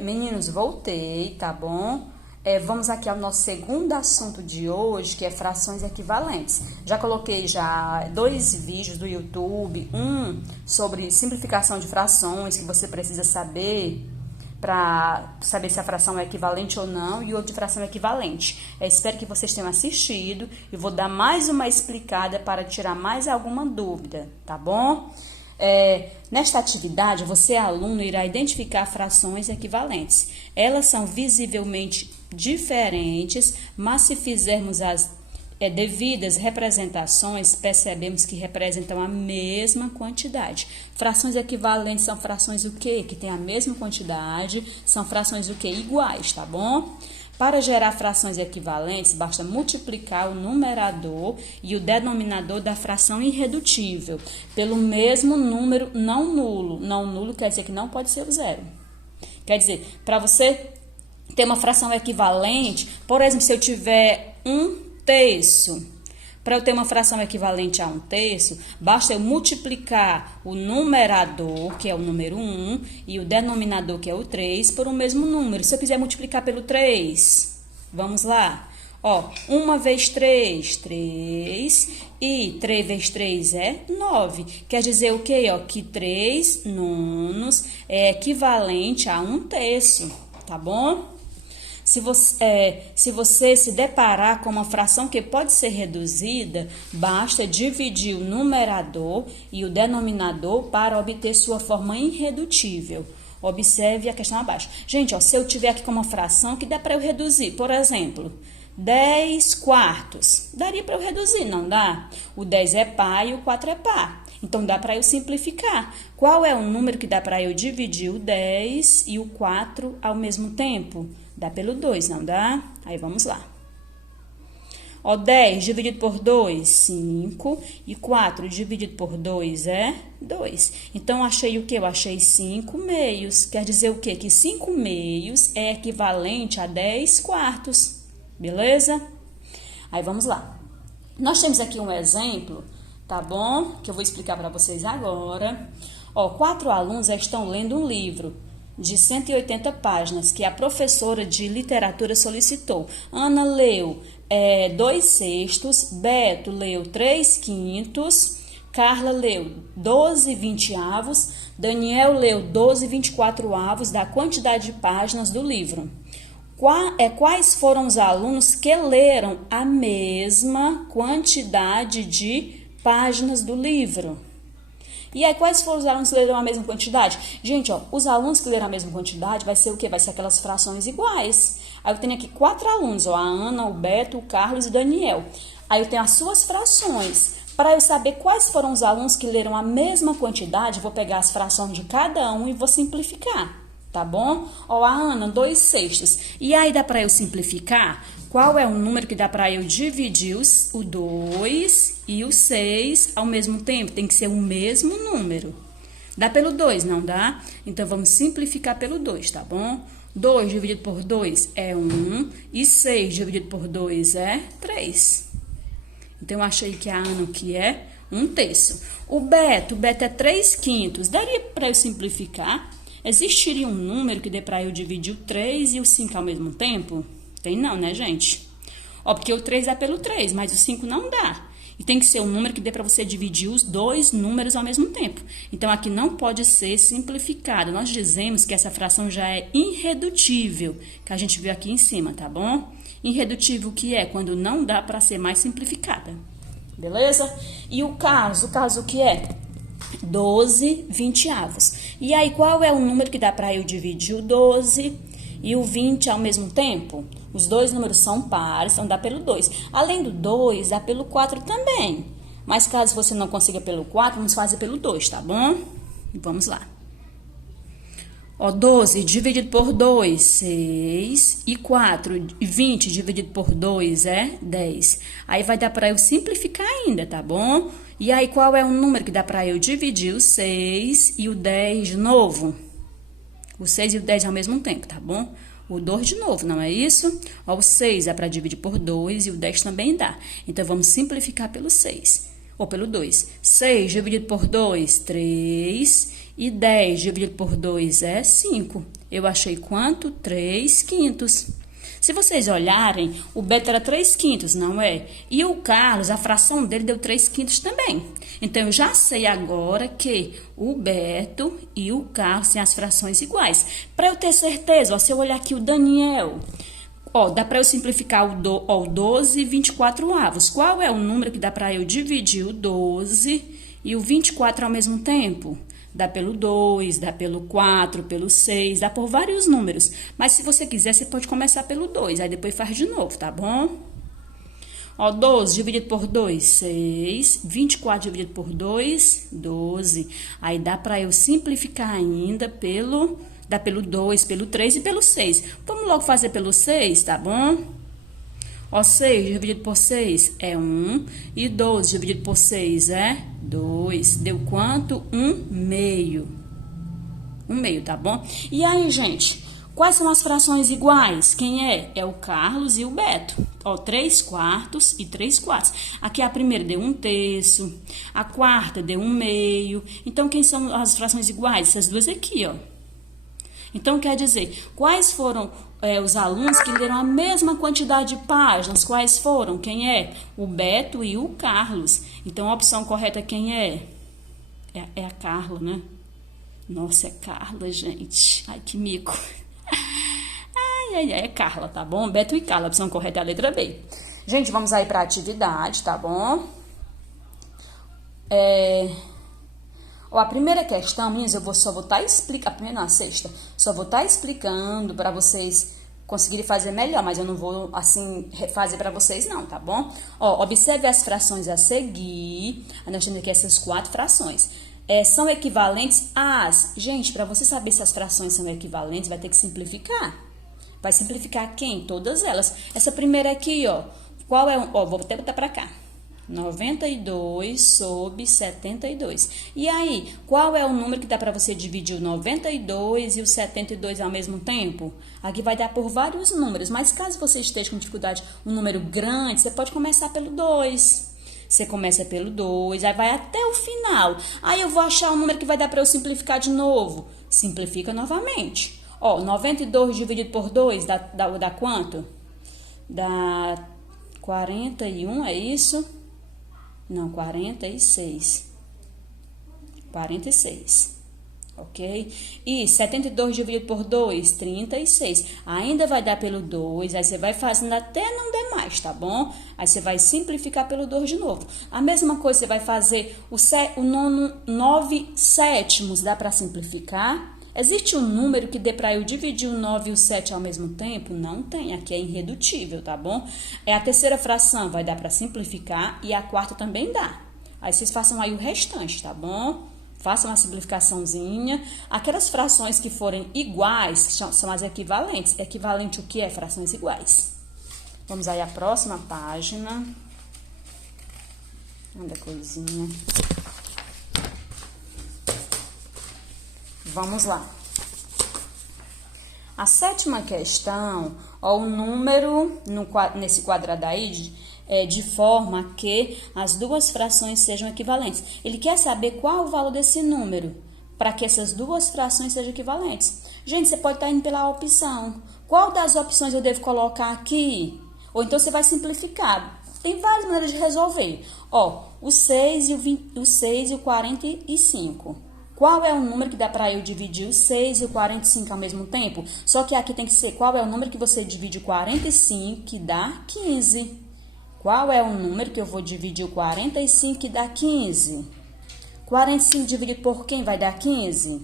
Meninos, voltei, tá bom? Vamos aqui ao nosso segundo assunto de hoje, que é frações equivalentes. Já coloquei dois vídeos do YouTube, um sobre simplificação de frações, que você precisa saber para saber se a fração é equivalente ou não, e outro de fração equivalente. Espero que vocês tenham assistido e vou dar mais uma explicada para tirar mais alguma dúvida, tá bom? Nesta atividade, você, aluno, irá identificar frações equivalentes. Elas são visivelmente diferentes, mas se fizermos as devidas representações, percebemos que representam a mesma quantidade. Frações equivalentes são frações o quê? Que têm a mesma quantidade, são frações o quê? Iguais, tá bom? Para gerar frações equivalentes, basta multiplicar o numerador e o denominador da fração irredutível pelo mesmo número não nulo. Não nulo quer dizer que não pode ser o zero. Quer dizer, para você ter uma fração equivalente, por exemplo, se eu tiver 1/3, para eu ter uma fração equivalente a 1/3, basta eu multiplicar o numerador, que é o número 1, e o denominador, que é o 3, por um mesmo número. Se eu quiser multiplicar pelo 3, vamos lá. 1 vezes 3, 3, e 3 vezes 3 é 9. Quer dizer o quê? Que 3 nonos é equivalente a 1/3, tá bom? Se você se deparar com uma fração que pode ser reduzida, basta dividir o numerador e o denominador para obter sua forma irredutível. Observe a questão abaixo. Gente, se eu tiver aqui com uma fração que dá para eu reduzir, por exemplo, 10 quartos. Daria para eu reduzir, não dá? O 10 é par e o 4 é par. Então, dá para eu simplificar. Qual é o número que dá para eu dividir o 10 e o 4 ao mesmo tempo? Dá pelo 2, não dá? Aí, vamos lá. 10 dividido por 2, 5. E 4 dividido por 2 é 2. Então, achei o quê? Eu achei 5 meios. Quer dizer o quê? Que 5 meios é equivalente a 10 quartos. Beleza? Aí, vamos lá. Nós temos aqui um exemplo, tá bom? Que eu vou explicar para vocês agora. 4 alunos estão lendo um livro de 180 páginas que a professora de literatura solicitou. Ana leu 2/6, Beto leu 3/5, Carla leu 12/20, Daniel leu 12/24 da quantidade de páginas do livro. Quais foram os alunos que leram a mesma quantidade de páginas do livro? E aí, quais foram os alunos que leram a mesma quantidade? Gente, os alunos que leram a mesma quantidade vai ser o quê? Vai ser aquelas frações iguais. Aí eu tenho aqui 4 alunos, a Ana, o Beto, o Carlos e o Daniel. Aí eu tenho as suas frações. Para eu saber quais foram os alunos que leram a mesma quantidade, vou pegar as frações de cada um e vou simplificar, tá bom? A Ana, 2/6. E aí, dá para eu simplificar? Qual é o número que dá para eu dividir o 2 e o 6 ao mesmo tempo? Tem que ser o mesmo número. Dá pelo 2, não dá? Então, vamos simplificar pelo 2, tá bom? 2 dividido por 2 é 1 e 6 dividido por 2 é 3. Então, eu achei que a Ana que é 1/3. O Beto é 3/5. Daria para eu simplificar? Existiria um número que dê para eu dividir o 3 e o 5 ao mesmo tempo? Tem não, né, gente? Porque o 3 dá pelo 3, mas o 5 não dá. E tem que ser um número que dê para você dividir os dois números ao mesmo tempo. Então, aqui não pode ser simplificado. Nós dizemos que essa fração já é irredutível, que a gente viu aqui em cima, tá bom? Irredutível que é quando não dá para ser mais simplificada. Beleza? E o caso que é 12/20. E aí, qual é o número que dá para eu dividir o 12 e o 20 ao mesmo tempo? Os dois números são pares, então dá pelo 2. Além do 2, dá pelo 4 também. Mas caso você não consiga pelo 4, vamos fazer pelo 2, tá bom? Vamos lá. 12 dividido por 2, 6. E 20 dividido por 2 é 10. Aí vai dar para eu simplificar ainda, tá bom? E aí, qual é o número que dá para eu dividir o 6 e o 10 de novo? O 6 e o 10 ao mesmo tempo, tá bom? O 2 de novo, não é isso? O 6 é para dividir por 2 e o 10 também dá. Então, vamos simplificar pelo 6, ou pelo 2. 6 dividido por 2, 3. E 10 dividido por 2 é 5. Eu achei quanto? 3/5. Se vocês olharem, o Beto era 3/5, não é? E o Carlos, a fração dele deu 3/5 também. Então, eu já sei agora que o Beto e o Carlos têm as frações iguais. Para eu ter certeza, ó, se eu olhar aqui o Daniel, ó, dá para eu simplificar o 12 e 24 avos. Qual é o número que dá para eu dividir o 12 e o 24 ao mesmo tempo? Dá pelo 2, dá pelo 4, pelo 6, dá por vários números. Mas se você quiser, você pode começar pelo 2, aí depois faz de novo, tá bom? Ó, 12 dividido por 2, 6. 24 dividido por 2, 12. Aí dá para eu simplificar ainda pelo... Dá pelo 2, pelo 3 e pelo 6. Vamos logo fazer pelo 6, tá bom? Ó, 6 dividido por 6 é 1. E 12 dividido por 6 é 2. Deu quanto? 1/2. 1/2, tá bom? E aí, gente, quais são as frações iguais? Quem é? É o Carlos e o Beto. Ó, 3/4 e 3/4. Aqui a primeira deu 1/3. A quarta deu 1/2. Então, quem são as frações iguais? Essas duas aqui, ó. Então, quer dizer, quais foram os alunos que leram a mesma quantidade de páginas? Quais foram? Quem é? O Beto e o Carlos. Então, a opção correta quem é? É a Carla, né? Nossa, é Carla, gente. Ai, que mico. Ai, é Carla, tá bom? Beto e Carla. A opção correta é a letra B. Gente, vamos aí para a atividade, tá bom? A primeira questão, meninas, só vou estar explicando, a primeira não, a sexta, só vou estar explicando para vocês conseguirem fazer melhor, mas eu não vou, assim, fazer para vocês não, tá bom? Ó, observe as frações a seguir, nós temos aqui essas 4 frações. São equivalentes às... Gente, para você saber se as frações são equivalentes, vai ter que simplificar. Vai simplificar quem? Todas elas. Essa primeira aqui, ó, qual é... Ó, vou até botar para cá. 92 sobre 72. E aí, qual é o número que dá para você dividir o 92 e o 72 ao mesmo tempo? Aqui vai dar por vários números, mas caso você esteja com dificuldade, um número grande, você pode começar pelo 2. Você começa pelo 2, aí vai até o final. Aí eu vou achar um número que vai dar para eu simplificar de novo. Simplifica novamente. Ó, 92 dividido por 2 dá quanto? Dá 41, é isso? Não, 46. 46. Ok? E 72 dividido por 2, 36. Ainda vai dar pelo 2, aí você vai fazendo até não der mais, tá bom? Aí você vai simplificar pelo 2 de novo. A mesma coisa você vai fazer o 9 sétimos, dá para simplificar? Existe um número que dê para eu dividir o 9 e o 7 ao mesmo tempo? Não tem, aqui é irredutível, tá bom? A terceira fração vai dar para simplificar e a quarta também dá. Aí vocês façam aí o restante, tá bom? Façam uma simplificaçãozinha. Aquelas frações que forem iguais são as equivalentes. Equivalente o que é? Frações iguais. Vamos aí à próxima página. Olha a coisinha. Vamos lá. A sétima questão, ó, o número nesse quadrado aí de forma que as duas frações sejam equivalentes. Ele quer saber qual o valor desse número para que essas duas frações sejam equivalentes. Gente, você pode estar indo pela opção. Qual das opções eu devo colocar aqui? Ou então você vai simplificar. Tem várias maneiras de resolver. Ó, o 6 e o 45. Qual é o número que dá para eu dividir o 6 e o 45 ao mesmo tempo? Só que aqui tem que ser qual é o número que você divide o 45 que dá 15. Qual é o número que eu vou dividir o 45 que dá 15? 45 dividido por quem vai dar 15?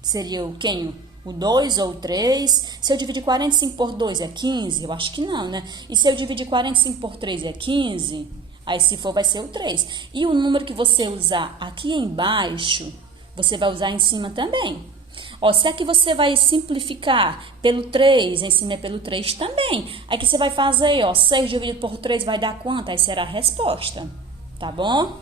Seria o quem? O 2 ou o 3? Se eu dividir 45 por 2 é 15? Eu acho que não, né? E se eu dividir 45 por 3 é 15? Aí se for vai ser o 3. E o número que você usar aqui embaixo... Você vai usar em cima também. Ó, se aqui você vai simplificar pelo 3, em cima é pelo 3 também. Aí que você vai fazer, ó, 6 dividido por 3 vai dar quanto? Aí será a resposta, tá bom?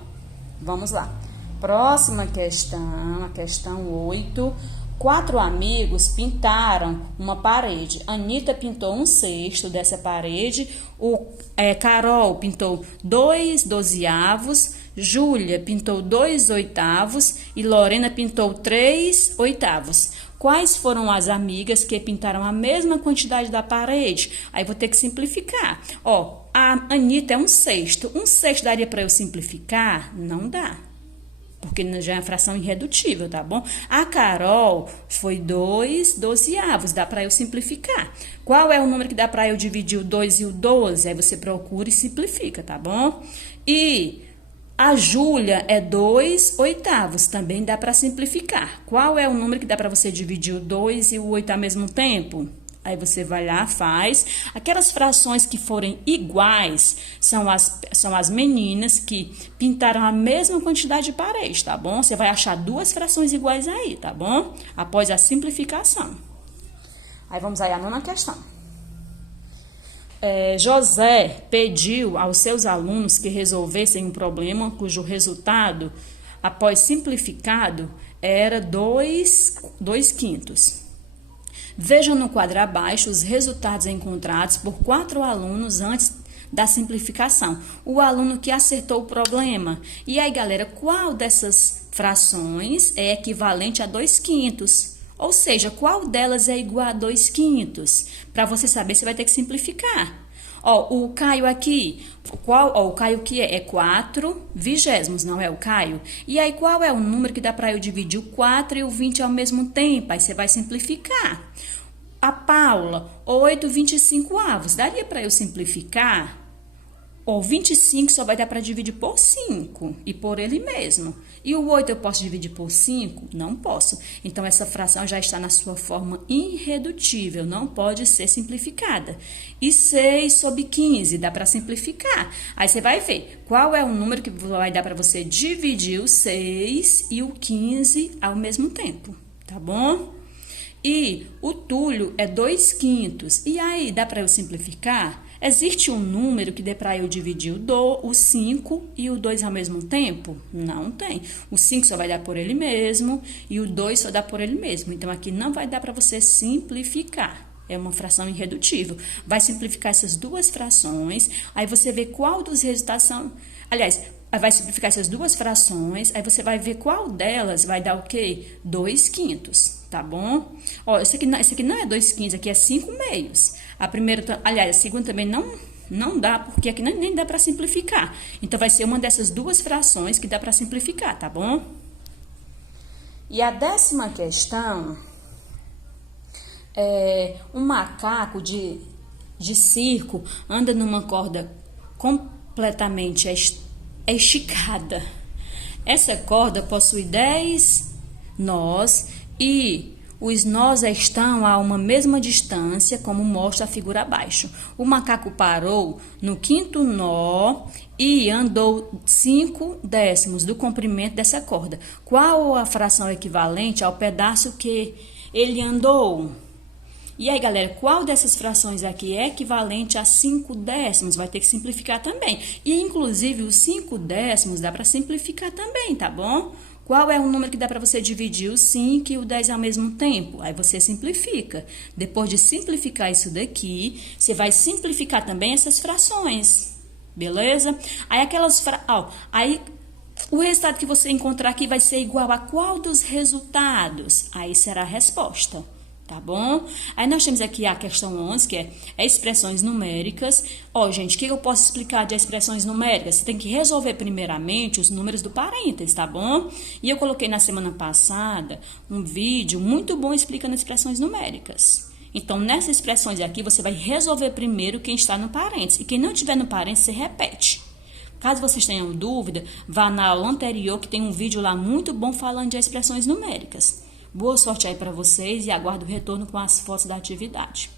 Vamos lá. Próxima questão, a questão 8. 4 amigos pintaram uma parede. Anita pintou 1/6 dessa parede. Carol pintou 2 dozeavos. Júlia pintou 2/8 e Lorena pintou 3/8. Quais foram as amigas que pintaram a mesma quantidade da parede? Aí vou ter que simplificar. Ó, a Anitta é 1/6. 1/6 daria para eu simplificar? Não dá. Porque já é uma fração irredutível, tá bom? A Carol foi 2/12. Dá para eu simplificar. Qual é o número que dá para eu dividir o 2 e o 12? Aí você procura e simplifica, tá bom? E a Júlia é 2/8. Também dá para simplificar. Qual é o número que dá para você dividir o 2 e o 8 ao mesmo tempo? Aí você vai lá, faz. Aquelas frações que forem iguais são as meninas que pintaram a mesma quantidade de parede, tá bom? Você vai achar duas frações iguais aí, tá bom? Após a simplificação. Aí vamos aí à nona questão. José pediu aos seus alunos que resolvessem um problema cujo resultado, após simplificado, era 2/5. Vejam no quadro abaixo os resultados encontrados por 4 alunos antes da simplificação. O aluno que acertou o problema. E aí, galera, qual dessas frações é equivalente a 2/5? Ou seja, qual delas é igual a 2/5? Para você saber, você vai ter que simplificar. Ó, o Caio aqui, o Caio que é 4/20, não é o Caio? E aí, qual é o número que dá para eu dividir o 4 e o 20 ao mesmo tempo? Aí você vai simplificar. A Paula, 8/25. Daria para eu simplificar? O 25 só vai dar para dividir por 5 e por ele mesmo. E o 8 eu posso dividir por 5? Não posso. Então, essa fração já está na sua forma irredutível, não pode ser simplificada. E 6/15 dá para simplificar. Aí você vai ver qual é o número que vai dar para você dividir o 6 e o 15 ao mesmo tempo, tá bom? E o Túlio é 2/5. E aí, dá para eu simplificar? Existe um número que dê para eu dividir o 5 e o 2 ao mesmo tempo? Não tem. O 5 só vai dar por ele mesmo e o 2 só dá por ele mesmo. Então, aqui não vai dar para você simplificar. É uma fração irredutível. Vai simplificar essas duas frações, aí você vê qual dos resultados são... Aliás, vai simplificar essas duas frações, aí você vai ver qual delas vai dar o quê? 2/5, tá bom? Ó, esse aqui não é 2/5, aqui é 5/2. A primeira, aliás, a segunda também não dá, porque aqui nem dá para simplificar. Então, vai ser uma dessas duas frações que dá para simplificar, tá bom? E a 10ª questão é: um macaco de circo anda numa corda completamente esticada. Essa corda possui 10 nós e os nós estão a uma mesma distância, como mostra a figura abaixo. O macaco parou no 5º nó e andou 5/10 do comprimento dessa corda. Qual a fração equivalente ao pedaço que ele andou? E aí, galera, qual dessas frações aqui é equivalente a 5/10? Vai ter que simplificar também. E, inclusive, os 5/10 dá para simplificar também, tá bom? Qual é o número que dá para você dividir o 5 e o 10 ao mesmo tempo? Aí você simplifica. Depois de simplificar isso daqui, você vai simplificar também essas frações. Beleza? Aí aí o resultado que você encontrar aqui vai ser igual a qual dos resultados? Aí será a resposta. Tá bom? Aí nós temos aqui a questão 11, que é expressões numéricas. Ó, gente, o que eu posso explicar de expressões numéricas? Você tem que resolver primeiramente os números do parênteses, tá bom? E eu coloquei na semana passada um vídeo muito bom explicando expressões numéricas. Então, nessas expressões aqui, você vai resolver primeiro quem está no parênteses. E quem não estiver no parênteses, você repete. Caso vocês tenham dúvida, vá na aula anterior, que tem um vídeo lá muito bom falando de expressões numéricas. Boa sorte aí para vocês e aguardo o retorno com as fotos da atividade.